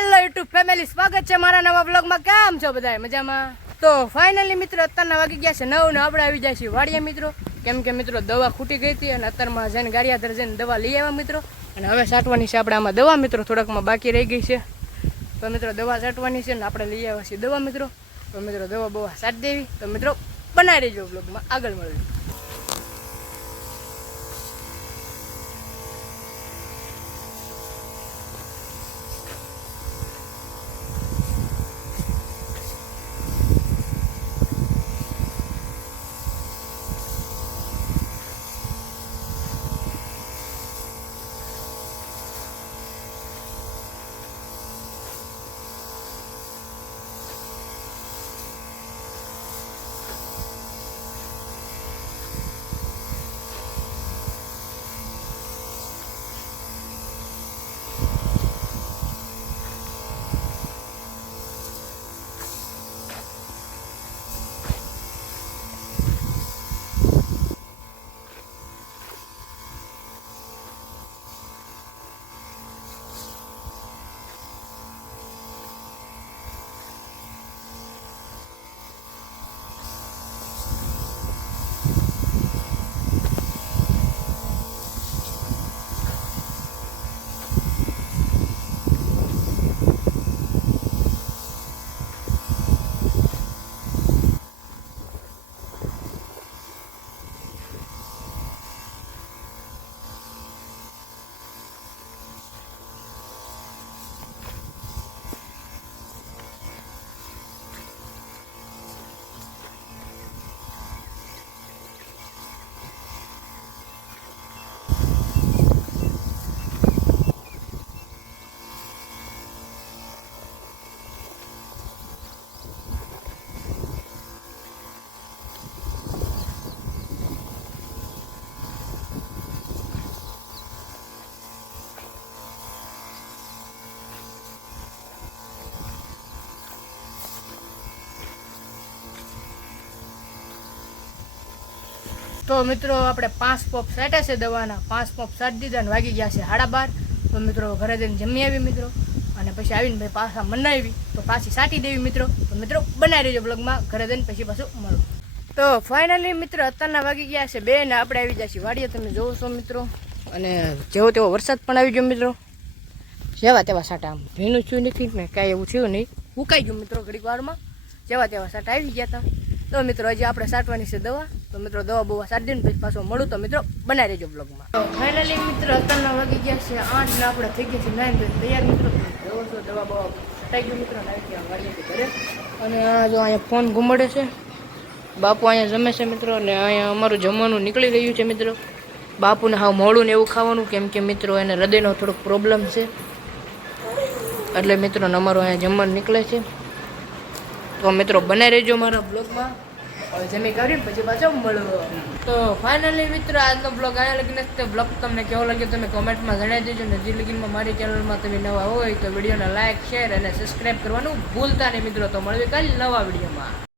Hello YouTube family, સ્વાગત છે મારા નવા વ્લોગમાં. કેમ છો બધા? મજામાં? તો ફાઇનલી મિત્રો અત્યારના વાગી ગયા છે 9 ને આપણે આવી જાય છીએ વાડીએ મિત્રો. કેમ કે મિત્રો દવા ખૂટી ગઈ હતી અને અત્યારમાં જઈને ગાડિયાધર જઈને દવા લઈ આવ્યા મિત્રો. અને હવે છાંટવાની છે આપણે આમાં દવા મિત્રો, થોડાકમાં બાકી રહી ગઈ છે. તો મિત્રો દવા છાંટવાની છે ને આપણે લઈ આવ્યા છીએ દવા મિત્રો. તો મિત્રો દવા બવા છાંટી દેવી. તો મિત્રો બનાવી રહેજો વ્લોગમાં, આગળ મળીએ. તો મિત્રો આપણે 5 પોપ છાંટ્યા છે દવાના. 5 પોપ છાંટી દીધા ને વાગી ગયા છે 12:30. તો મિત્રો ઘરે જઈને જમી આવી મિત્રો, અને પછી આવીને ભાઈ પાછા મનાવી તો પાછી છાંટી દેવી મિત્રો. તો મિત્રો બનાવી રહેજો બ્લોગમાં, ઘરે જઈને પછી પાછું મળું. તો ફાઇનલી મિત્રો અત્યારના વાગી ગયા છે 2 ને આપણે આવી ગયા છીએ વાડીએ. તમે જોવો છો મિત્રો, અને જેવો તેવો વરસાદ પણ આવી ગયો મિત્રો. જેવા તેવા સાટા આમ ભીનું થયું નથી ને કાંઈ એવું થયું નહીં, ઉકાઈ ગયું મિત્રો ઘડીક વારમાં. જેવા તેવા સાટા આવી ગયા હતા. તો મિત્રો હજી આપણે છાંટવાની છે દવા. તો મિત્રો દવા બવા છાંટી દઈને પછી પાછો મળું. તો મિત્રો બનાવી રહેજો બ્લોગમાં. તો ફાઇનલી મિત્રો અત્યારના વાગી ગયા છે 8 ને આપણે થઈ ગયા છે 9 તૈયાર મિત્રો. જોવો છો દવા બવા છાંટાઈ ગયું મિત્રો, આવી ગયા વાડીએથી ઘરે. અને જો અહીંયા ફોન ઘુમાડે છે, બાપુ અહીંયા જમે છે મિત્રો. અને અહીંયા અમારું જમવાનું નીકળી રહ્યું છે મિત્રો. બાપુને હાવ મોડું ને એવું ખાવાનું, કેમ કે મિત્રો એને હૃદયનો થોડોક પ્રોબ્લેમ છે, એટલે મિત્રો અમારું અહીંયા જમવાનું નીકળે છે. તો મિત્રો બનાવી રહેજો મારા બ્લોગમાં. હવે જમી કરીને પછી પાછો મળો. તો ફાઇનલી મિત્રો આજનો બ્લોગ અહીંયા લગીને તે બ્લોગ તમને કેવો લાગ્યો તમે કોમેન્ટમાં જણાવી દેજો. ને હજી લગીનમાં મારી ચેનલમાં તમે નવા હોય તો વિડીયોને લાઇક, શેર અને સબસ્ક્રાઈબ કરવાનું ભૂલતા નહીં મિત્રો. તો મળીએ કાલે નવા વિડીયોમાં.